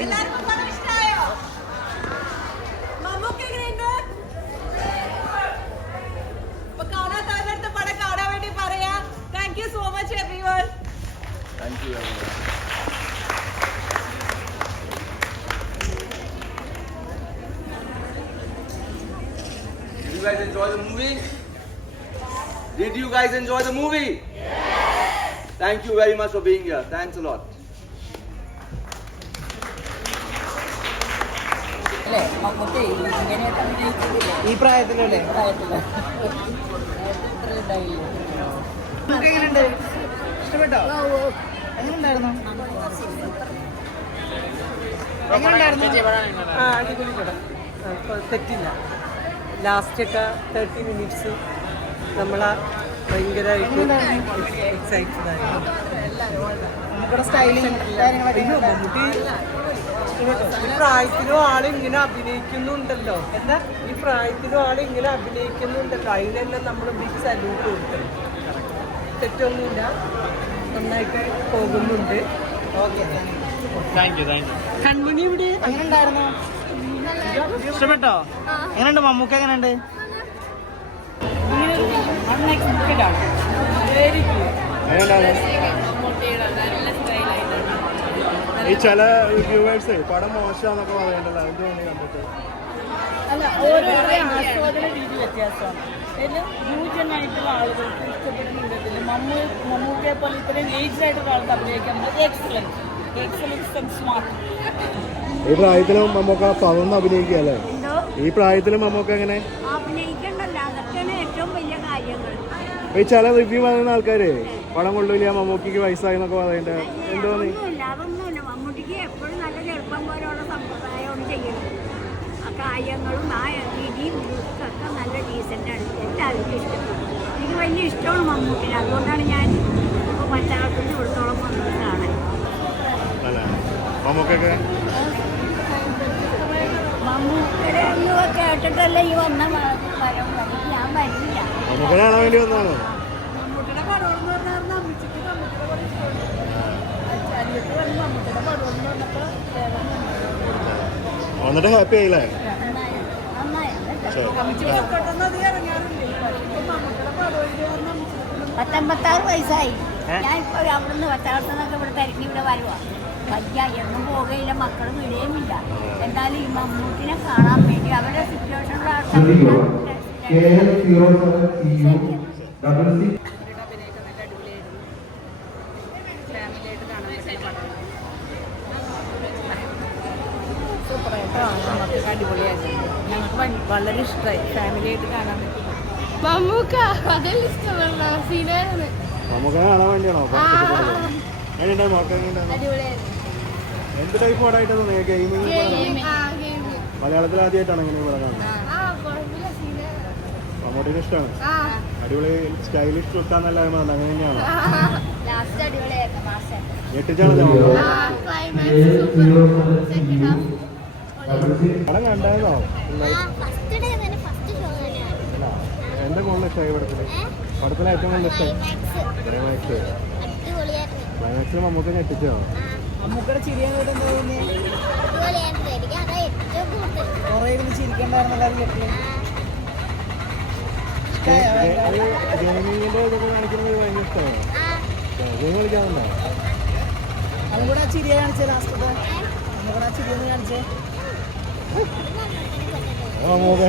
Thank you so much everyone. Thank you everyone. Did you guys enjoy the movie? Did you guys enjoy the movie? Yes. Thank you very much for being here. Thanks a lot. ഈ പ്രായത്തിലല്ലേ എങ്ങനെയുണ്ട് ഇഷ്ടപ്പെട്ടോ എങ്ങനെയുണ്ടായിരുന്നു അടിപൊളി പടം തെറ്റില്ല ലാസ്റ്റൊക്കെ 30 minutes നമ്മളെ ഭയങ്കരമായിട്ട് excited ആയിരുന്നു. മമ്മൂട്ടി ഈ പ്രായത്തിലും ആളിങ്ങനെ അഭിനയിക്കുന്നുണ്ടല്ലോ, എന്താ ഈ പ്രായത്തിലും ആളിങ്ങനെ അഭിനയിക്കുന്നുണ്ടല്ലോ, അതിന് തന്നെ നമ്മൾ ബിഗ് സല്യൂട്ട് കൊടുക്കണം. തെറ്റൊന്നുമില്ല, നന്നായിട്ട് പോകുന്നുണ്ട്. ഓക്കെ, കൺമണി ഇവിടെ എങ്ങനെയുണ്ടായിരുന്നു ഇഷ്ടപ്പെട്ടോ എങ്ങനെയുണ്ട് മമ്മൂക്ക എങ്ങനെയുണ്ട് അൺഎക്സ്പെക്റ്റഡ് ആണ്. Very good. ഈ ചില റിവ്യൂവേഴ്സ് പടം മോശമാണെന്നൊക്കെ പറയണ്ടല്ലോ, എന്ത് തോന്നി കണ്ടിട്ട്? അല്ല, ഓരോരുത്തരുടെ ആസ്വാദന രീതി വ്യത്യാസമാണ്. അതിൽ ന്യൂജനായിട്ടുള്ള ആളുകൾക്ക് ഇഷ്ടപ്പെടുന്നുണ്ടെങ്കിൽ മമ്മൂക്കയെ പോലെ ഇത്രയും ഏജ്ഡ് ആയിട്ടുള്ള ആൾക്ക് അഭിനയിക്കാൻ എക്സലൻസ് ആൻഡ് സ്മാർട്ട്. ഈ പ്രായത്തിലും മമ്മൂക്ക പകർന്ന് അഭിനയിക്കുകയല്ലേ? ഈ പ്രായത്തിലും മമ്മൂക്ക എങ്ങനെ അഭിനയിക്കണ്ടല്ലോ, അതൊക്കെയാണ് ഏറ്റവും വലിയ കാര്യങ്ങൾ. ഈ ചില റിവ്യൂ പറയുന്ന ആൾക്കാര് പടം കൊള്ളില്ല, മമ്മൂക്കിക്ക് വയസ്സായി എന്നൊക്കെ പറയണ്ടേ, എന്ത് തോന്നി? അതൊന്നുമില്ല, മമ്മൂട്ടിക്ക് എപ്പോഴും നല്ല ചെറുപ്പം പോലെയുള്ള സമ്പ്രദായമാണ് ചെയ്യുന്നത്. ആ കാര്യങ്ങളും ആ രീതിയും ഒക്കെ നല്ല ഡീസൻ്റാണ്, എല്ലാവർക്കും ഇഷ്ടപ്പെടും. എനിക്ക് വലിയ ഇഷ്ടമാണ് മമ്മൂട്ടിനെ, അതുകൊണ്ടാണ് ഞാൻ ഇപ്പോൾ പച്ചാളത്തിന് ഇവിടത്തോളം വന്നത് കാണാൻ. മമ്മൂക്കൊക്കെ മമ്മൂക്കയുടെ ഒന്നും കേട്ടിട്ടല്ലേ ഈ വന്ന വരം, ഞാൻ വരില്ല. മമ്മൂക്കനെ കാണാൻ വേണ്ടി വന്നതാണോ? മമ്മൂട്ടിയുടെ പടമെന്ന് പറഞ്ഞാൽ അമ്മച്ചിക്ക് മമ്മൂട്ടിയുടെ പടം ഇഷ്ടമാണ്. അനിയത്ത് പറഞ്ഞ് മമ്മൂട്ടിയുടെ പടമെന്ന് പറഞ്ഞപ്പോൾ വന്നിട്ട് ഹാപ്പി ആയില്ലേ? അമ്മച്ചി പെട്ടെന്ന് അത് ഇറങ്ങാറില്ലേ, ഇപ്പം മമ്മൂട്ടിയുടെ പടമെന്ന് പറഞ്ഞാൽ അമ്മച്ചിക്ക് 56 വയസ്സായി. ഞാൻ ഇപ്പോൾ അവിടുന്ന് പച്ചാളത്തുനിന്നൊക്കെ ഇവിടെ തിരഞ്ഞ് ഇവിടെ വരുവാ. വയ്യ, എന്നും പോകുകയില്ല, മക്കളും വിടുകയുമില്ല. എന്തായാലും ഈ മമ്മൂട്ടിനെ കാണാൻ വേണ്ടി അവരുടെ സിറ്റുവേഷനുള്ള ആൾക്കാർ സൂപ്പറായിട്ടോ, നമുക്ക് അടിപൊളിയായിരുന്നു. ഞങ്ങൾക്ക് വളരെ ഇഷ്ടമായി, ഫാമിലിയായിട്ട് കാണാൻ പറ്റും. മമ്മൂക്ക അതെല്ലാം ഇഷ്ടമുള്ള സീനാണ്. മമ്മൂക്കനെ കാണാൻ വേണ്ടിയാണോ? എന്ത് ടൈപ്പ് പടമായിട്ട് തോന്നിയ? ഗെയിമിങ് മലയാളത്തിൽ ആദ്യമായിട്ടാണ് ഇങ്ങനെ പടം കാണുന്നത്? മമ്മൂട്ടിന് ഇഷ്ടമാണ്, അടിപൊളി സ്റ്റൈലിഷ് ലുക്കാന്നല്ല അങ്ങനെ തന്നെയാണ്. ഞെട്ടിച്ചാണല്ലോ പടം കണ്ടായിരുന്നോ? എന്താ കൂടുതൽ ഇഷ്ടമായി പടത്തില്? പടത്തിലെ ഏറ്റവും കൂടുതൽ ഇഷ്ടമായി ക്ലൈമാക്സിൽ മമ്മൂക്ക ഞെട്ടിച്ചോ? മമ്മൂക്കയുടെ ചിരിയാൻ കേട്ടോ കുറേ ഇരുന്ന് ചിരിക്കണ്ടായിരുന്നല്ലോ വീട്ടില്. ഗെയിമിങ്ങിന്റെ ഇതൊക്കെ കാണിക്കുന്നത് ഭയങ്കര ഇഷ്ടമാണ്. ഗെയിം കളിക്കാറുണ്ടോ? അതും കൂടെ ആ ചിരിയെ കാണിച്ചേ, ലാസ്റ്റത്തെ അതും കൂടെ ആ ചിരിയൊന്ന് കാണിച്ചേ. മമ്മൂക്ക